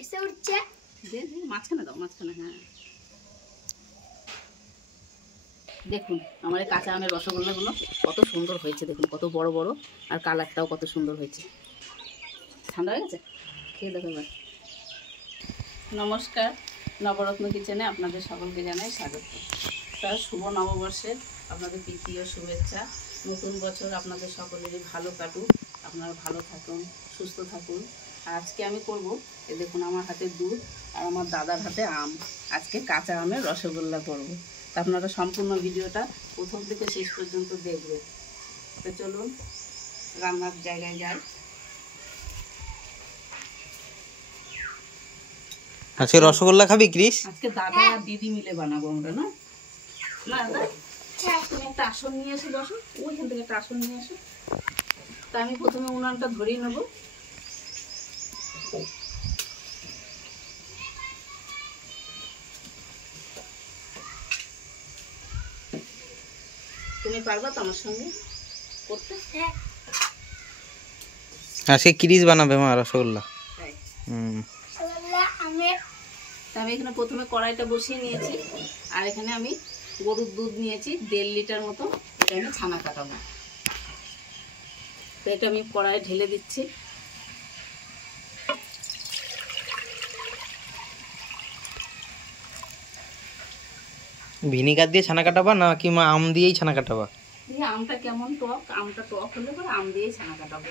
ভেসে উঠছে। মাঝখানে দাও, মাঝখানে। হ্যাঁ দেখুন আমার এই কাঁচা আমের রসগোল্লাগুলো কত সুন্দর হয়েছে, দেখুন কত বড় বড়, আর কালারটাও কত সুন্দর হয়েছে। ঠান্ডা হয়ে গেছে, খেয়ে দেখো এবার। নমস্কার, নবরত্ন কিচেনে আপনাদের সকলকে জানাই স্বাগত। তার শুভ নববর্ষের আপনাদের প্রীতি ও শুভেচ্ছা। নতুন বছর আপনাদের সকলেরই ভালো কাটুক, আপনারা ভালো থাকুন, সুস্থ থাকুন। আর আজকে আমি করব, এই দেখুন আমার হাতে দুধ আর আমার দাদার হাতে আম, আজকে কাঁচা আমের রসগোল্লা করব। তা আপনারা সম্পূর্ণ ভিডিওটা প্রথম থেকে শেষ পর্যন্ত দেখবেন। তো চলুন রান্নার জায়গায় যাই। আজকে রসগোল্লা খাবি ক্রিস? আজকে দাদা আর দিদি মিলে বানাবো আমরা। না না দাদা, তুমি একটা আসন নিয়ে এসে বসো, ওইখান থেকে একটা আসন নিয়ে এসো। তা আমি প্রথমে উনানটা ধরিয়ে নেব। তুমি পারবা তো আমার সঙ্গে করতে? আজকে ক্রিস বানাবে মা রসগোল্লা। তাই আমের আমি এখানে প্রথমে কড়াইটা বসিয়ে নিয়েছি, আর এখানে আমি গরুর দুধ নিয়েছি 1.5 লিটার মতো। এটা আমি ছানা কাটাবো, তো এটা আমি কড়াইয়ে ঢেলে দিচ্ছি। ভিনিগার দিয়ে ছানা কাটাবা না কি মা আম দিয়েই ছানা কাটাবা? এই আমটা কেমন টক, আমটা টক হলে পরে আম দিয়েই ছানা কাটাবো।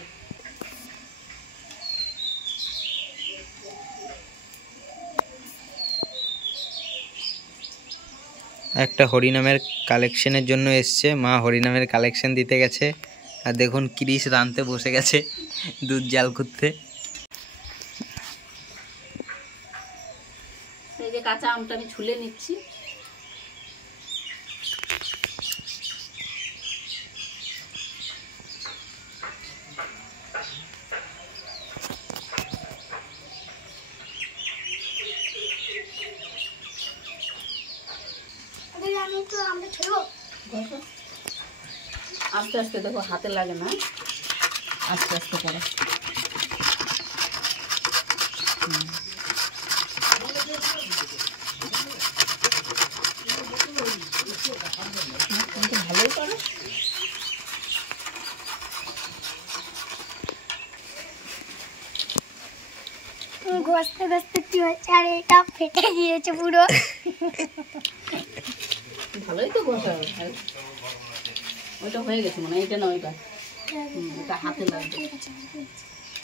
একটা হরিনামের কালেকশনের জন্য এসছে, মা হরিনামের কালেকশন দিতে গেছে। আর দেখুন ক্রিস রাঁধতে বসে গেছে দুধ জাল করতে। এই যে কাঁচা আমটা আমি ছুলে নিচ্ছি। আমি তো আমরা ছুলবো। আস্তে আস্তে, দেখো হাতে লাগে না, আস্তে আস্তে করো। ভালোই করো। ঘষতে ঘষতে কি হচ্ছে, আর এটা ফেটে গিয়েছে পুরো। ভালোই তো ঘষা, ওইটা হয়ে গেছে মানে, এইটা না ওইটা। এটা হাতে লাগবে,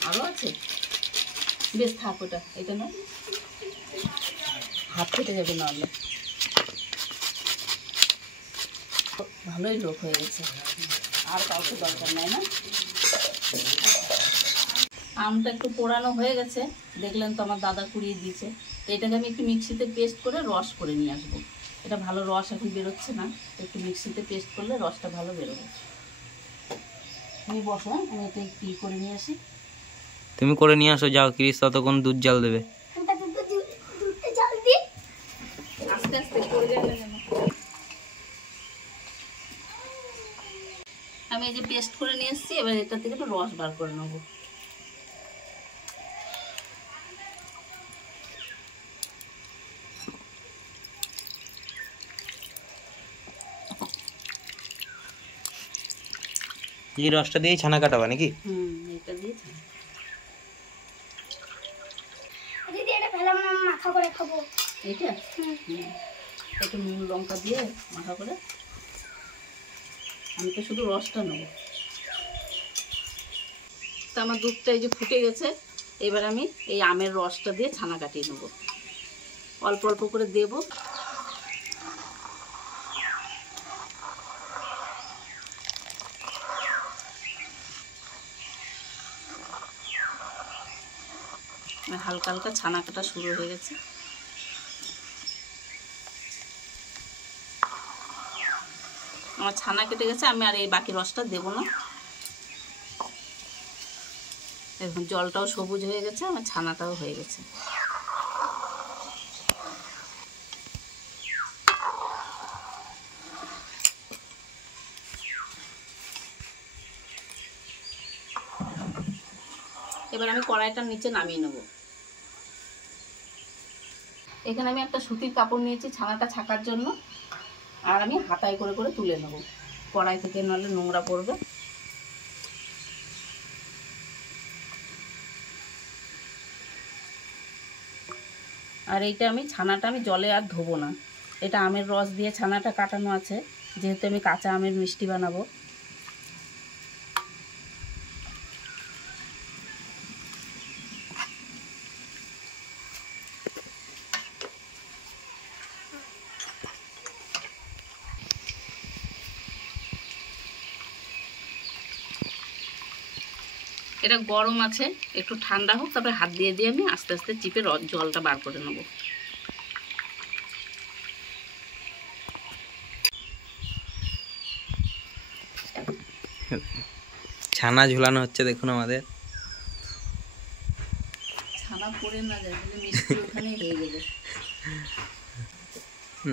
আরো আছে, বেশ থাক ওটা, এটা না হাত ফেটে যাবে নাহলে। ভালোই লোক হয়ে গেছে, আর কাউকে দরকার নাই। না আমটা একটু পোড়ানো হয়ে গেছে, দেখলেন তো আমার দাদা কুড়িয়ে দিয়েছে। তো এটাকে আমি একটু মিক্সিতে পেস্ট করে রস করে নিয়ে আসবো। এটা ভালো রস এখন বেরোচ্ছে না, একটু মিক্সিতে পেস্ট করলে রসটা ভালো বেরোবে। তুমি বসো, আমি এটা একটু করে নিয়ে আসি। তুমি করে নিয়ে আসো, যাও ক্রিস ততক্ষণ দুধ জাল দেবে। দুধটা জল দি। আস্তে আস্তে করে গেলে যেন। আমি এই যে পেস্ট করে নিয়ে এসেছি, এবার এটা থেকে একটু রস বার করে নেবো। এই রসটা দিয়েই ছানা কাটাবা নাকি? এটা দিয়ে দিদি এটা ফেলাম না, মাখা করে খাবো। এইটা একটু নুন লঙ্কা দিয়ে মাখা করে। আমি তো শুধু রসটা নেবো। তা আমার দুধটা এই যে ফুটে গেছে, এবার আমি এই আমের রসটা দিয়ে ছানা কাটিয়ে নেবো। অল্প অল্প করে দেবো। হালকা হালকা ছানা কাটা শুরু হয়ে গেছে। আমার ছানা কেটে গেছে, আমি আর এই বাকি রসটা দেবো না। এখন জলটাও সবুজ হয়ে গেছে, আমার ছানাটাও হয়ে গেছে। এবার আমি কড়াইটার নিচে নামিয়ে নেব। এখানে আমি একটা সুতির কাপড় নিয়েছি ছানাটা ছাকার জন্য, আর আমি হাতায় করে করে তুলে নেব, কড়াই থেকে নাহলে নোংরা পড়বে। আর এইটা আমি ছানাটা আমি জলে আর ধোবো না, এটা আমের রস দিয়ে ছানাটা কাটানো আছে, যেহেতু আমি কাঁচা আমের মিষ্টি বানাবো। এটা গরম আছে, একটু ঠান্ডা হোক, তারপরে হাত দিয়ে দিয়ে আমি আস্তে আস্তে চিপে জলটা বার করে নেব। ছানা ঝুলানো হচ্ছে দেখুন আমাদের। ছানা পড়ে না যায়, তাহলে মিষ্টি ওখানে হয়ে যাবে।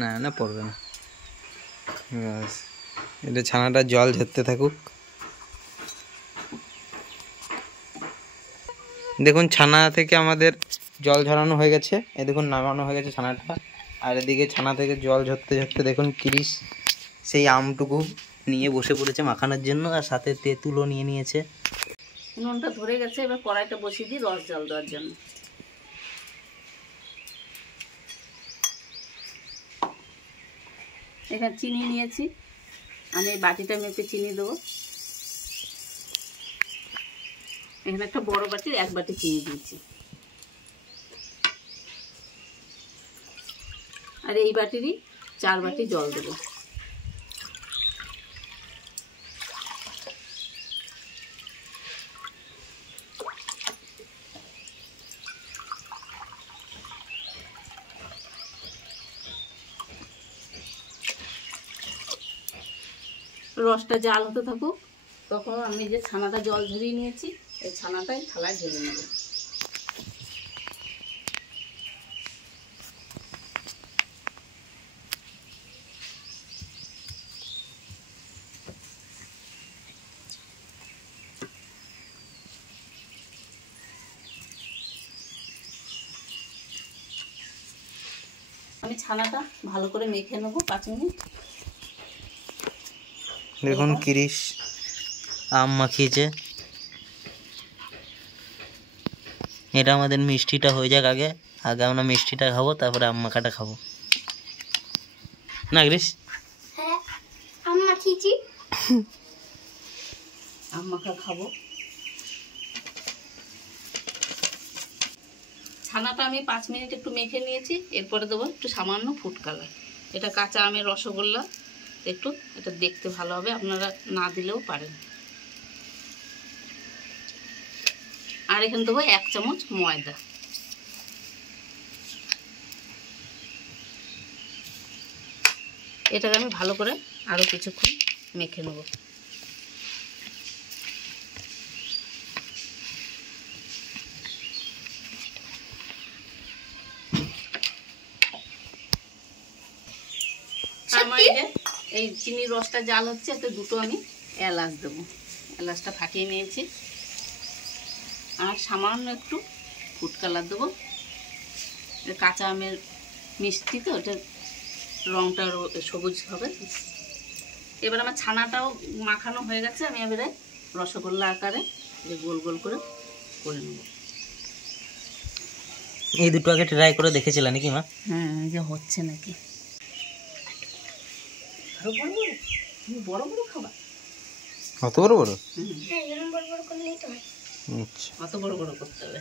না না পড়বে না, ব্যাস এটা ছানাটা জল ঝরতে থাকুক। দেখুন ছানা থেকে আমাদের জল ঝরানো হয়ে গেছে, এ দেখুন নামানো হয়ে গেছে ছানাটা। আর এদিকে ছানা থেকে জল ঝরতে ঝরতে দেখুন ক্রিস সেই আমটুকু নিয়ে বসে পড়েছে মাখানোর জন্য, আর সাথে তেঁতুলও নিয়ে নিয়েছে। নুনটা ধরে গেছে, এবার কড়াইটা বসিয়ে দিই রস জল দেওয়ার জন্য। এখানে চিনি নিয়েছি, আমি এই বাটিটা মেপে চিনি দেবো। এখানে একটা বড় বাটির 1 বাটি চিনি দিয়েছি, আর এই বাটিরই 4 বাটি জল দেবো। রসটা জাল হতে থাকুক, তখন আমি যে ছানাটা জল ঝরিয়ে নিয়েছি এই ছানাটাই থালায় ঢেলে নেব। আমি ছানাটা ভালো করে মেখে নেবো 5 মিনিট। দেখুন ক্রিস আম মাখিয়েছে। এটা আমাদের মিষ্টিটা হয়ে যাক আগে, আমরা মিষ্টিটা খাবো, তারপরে আম মাখাটা খাবো না ক্রিস? হ্যাঁ আম মাখিয়েছি, আম মাখা খাবো। ছানাটা আমি 5 মিনিট একটু মেখে নিয়েছি, এরপরে দেবো একটু সামান্য ফুড কালার। এটা কাঁচা আমের রসগোল্লা, একটু এটা দেখতে ভালো হবে, আপনারা না দিলেও পারেন। আর এখানে দেবো 1 চামচ ময়দা। এটাকে আমি ভালো করে আরও কিছুক্ষণ মেখে নেব। এই চিনির রসটা জাল হচ্ছে, এতে 2টো আমি এলাচ দেবো, এলাচটা ফাটিয়ে নিয়েছি। আর সামান্য একটু ফুড কালার দেবো, কাঁচা আমের মিষ্টি তো এটা রঙটা সবুজ হবে। এবার আমার ছানাটাও মাখানো হয়ে গেছে, আমি এবারে রসগোল্লা আকারে গোল গোল করে নেব। এই দুটো আগে ট্রাই করে দেখেছিল নাকি মা? হ্যাঁ, এই যে হচ্ছে নাকি। আরো বড় বড়, তুমি বড় বড় খাবা? অত বড় বড়? হ্যাঁ এরকম বড় বড় করলেই তো হয়। আচ্ছা, অত বড় বড় করতে হবে।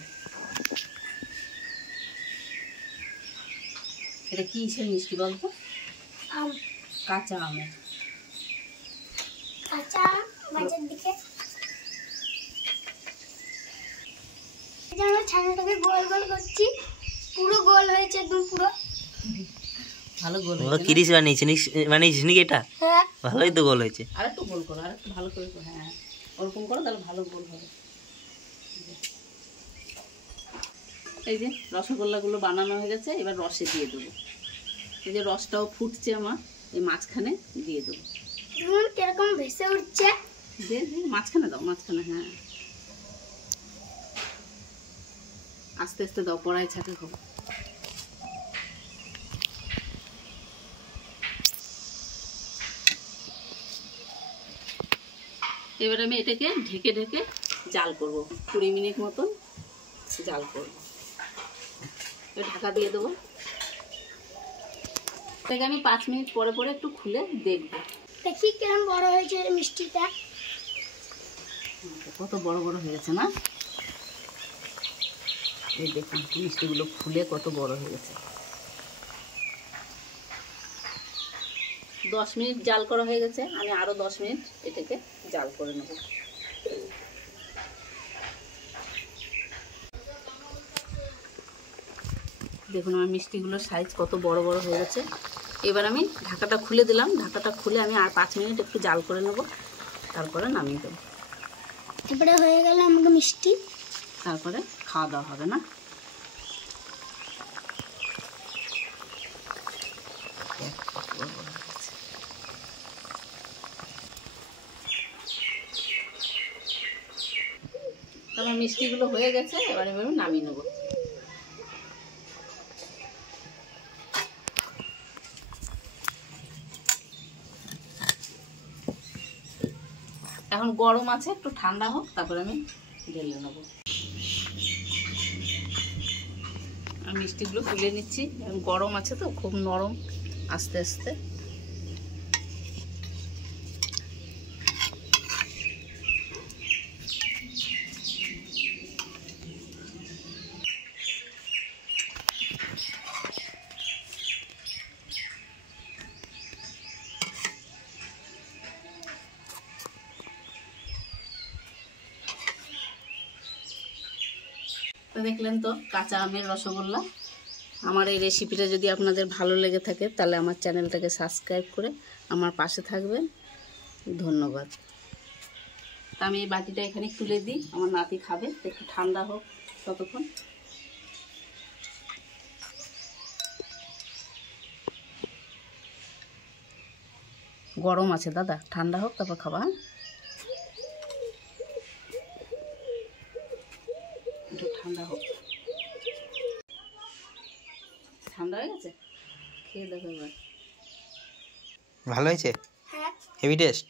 এটা কি কিসের মিষ্টি বলতো? আম, কাঁচা আমের। কাঁচা মাঝের দিকে এই যে আমরা ছানাটাকে গোল গোল করছি, পুরো গোল হয়েছে একদম পুরো। ভালো গোল ও হয়েছে। ক্রিস বানিয়েছিস নাকি এটা? হ্যাঁ ভালোই তো গোল হয়েছে। আর একটু গোল করো, আর একটু ভালো করে করো। হ্যাঁ ওরকম করো, তাহলে ভালো গোল হবে। এই যে রসগোল্লাগুলো বানানো হয়ে গেছে, এবার রসে দিয়ে দেবো। এই যে রসটাও ফুটছে আমার, এই মাঝখানে দিয়ে দেবো। দেখুন কিরকম ভেসে উঠছে। দিয়ে মাঝখানে দাও, মাঝখানে। হ্যাঁ আস্তে আস্তে দাও, পড়ায় ছাঁকা খাবো। এবার আমি এটাকে ঢেকে ঢেকে জাল করব, 20 মিনিট মতন জাল করব। ঢাকা দিয়ে দেবো। এটাকে আমি 5 মিনিট পরে পরে একটু খুলে দেখব, দেখি কেমন বড় হয়েছে মিষ্টিটা। কত বড় বড় হয়েছে না? এই দেখুন মিষ্টিগুলো ফুলে কত বড় হয়ে গেছে। 10 মিনিট জাল করা হয়ে গেছে, আমি আরও 10 মিনিট এটাকে জাল করে নেব। দেখুন আমার মিষ্টিগুলোর সাইজ কত বড় বড় হয়ে গেছে। এবার আমি ঢাকাটা খুলে দিলাম। ঢাকাটা খুলে আমি আর 5 মিনিট একটু জাল করে নেব, তারপরে নামিয়ে দেবো। এবারে হয়ে গেল আমাকে মিষ্টি, তারপরে খাওয়া দাওয়া হবে না? আমার মিষ্টিগুলো হয়ে গেছে, এবার এভাবে নামিয়ে নেব। এখন গরম আছে, একটু ঠান্ডা হোক, তারপরে আমি ঢেলে নেব। আমি মিষ্টিগুলো তুলে নিচ্ছি, গরম আছে তো খুব নরম, আস্তে আস্তে। তো দেখলেন তো কাঁচা আমের রসগোল্লা। আমার এই রেসিপিটা যদি আপনাদের ভালো লেগে থাকে তাহলে আমার চ্যানেলটাকে সাবস্ক্রাইব করে আমার পাশে থাকবেন। ধন্যবাদ। তা আমি এই বাটিটা এখানে তুলে দিই, আমার নাতি খাবে, একটু ঠান্ডা হোক ততক্ষণ। গরম আছে দাদা, ঠান্ডা হোক তারপর খাবা। হ্যাঁ, একটু ঠান্ডা হোক। ঠান্ডা হয়ে গেছে, খেয়ে দেখো এবার। ভালো হয়েছে, হ্যাঁ হেভি টেস্ট।